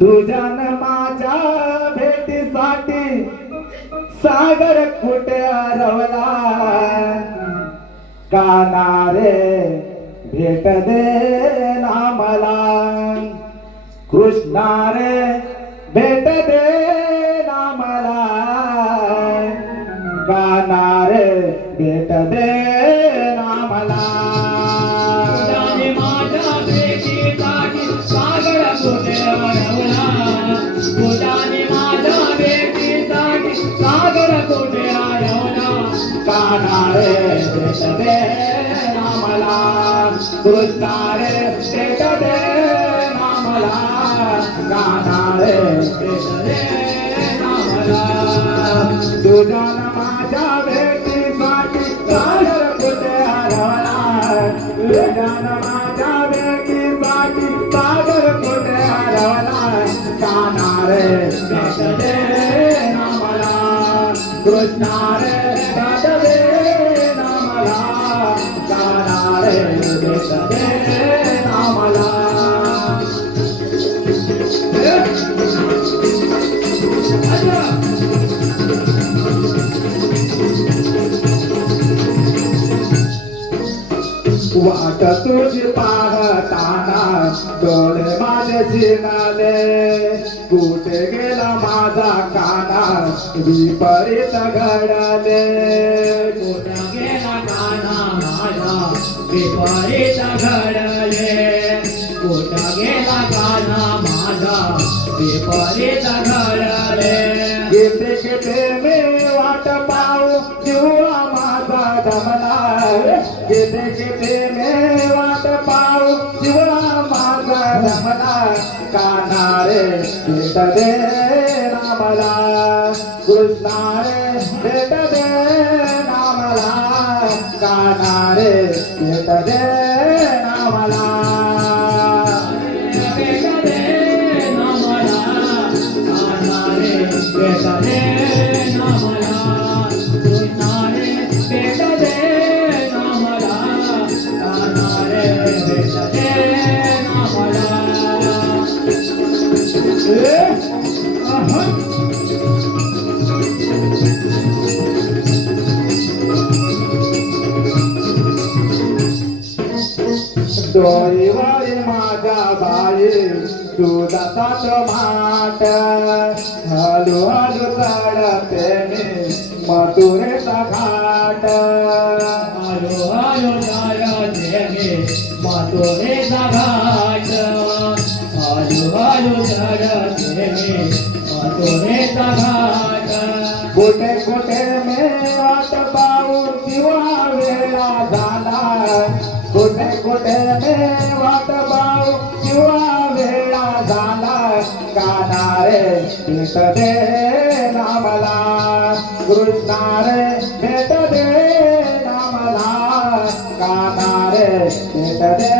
तुझ्या न माझ्या भेटीसाठी सागर कुठे हरवला कानारे भेट दे मला कृष्णा रे भेट दे मला कानारे भेट दे मला तुझ्याने माझ्या भेट दे ना मला कृष्णा रे भेट दे दे ना मला तुझ्या न माझ्या भेटीसाठी सागर हरवला तुझ्या न माझ्या भेटीसाठी सागर कुठे हरवला कानारे भेट दे ना मला वाट तुझी पाहताना डोळे माझे जिनाले कुठे गेला माझा काना विपरीत घडले. कुठे गेला काना माझा विपरीत घडले. कुठे गेला काना माझा विपरीत घडले किती किती मी वाट पाहू जीवा किती किती मी वाट पाहू जीवा माझा दमला कानारे भेट दे ना मला कृष्णा रे भेट दे ना मला कानारे भेट दे ना मला दे ना मला कानारे भेट दे डोळीवारी माझ्या बाई दुधाचाच माट हलू हलू चढते मी मथुरेचा घाट. आलो आलो जायचे मी मातोरेचा घाट. आलो आलो जायचे मी मातोरेचा घाट. कुठे कुठे मे वाट पाहू किंवा वेळा झाला. कुठे कुठे मे वाट पाहू? किंवा वेळा झाला कानारे भेट दे ना मला कृष्णा रे भेट दे ना मला कानारे भेट दे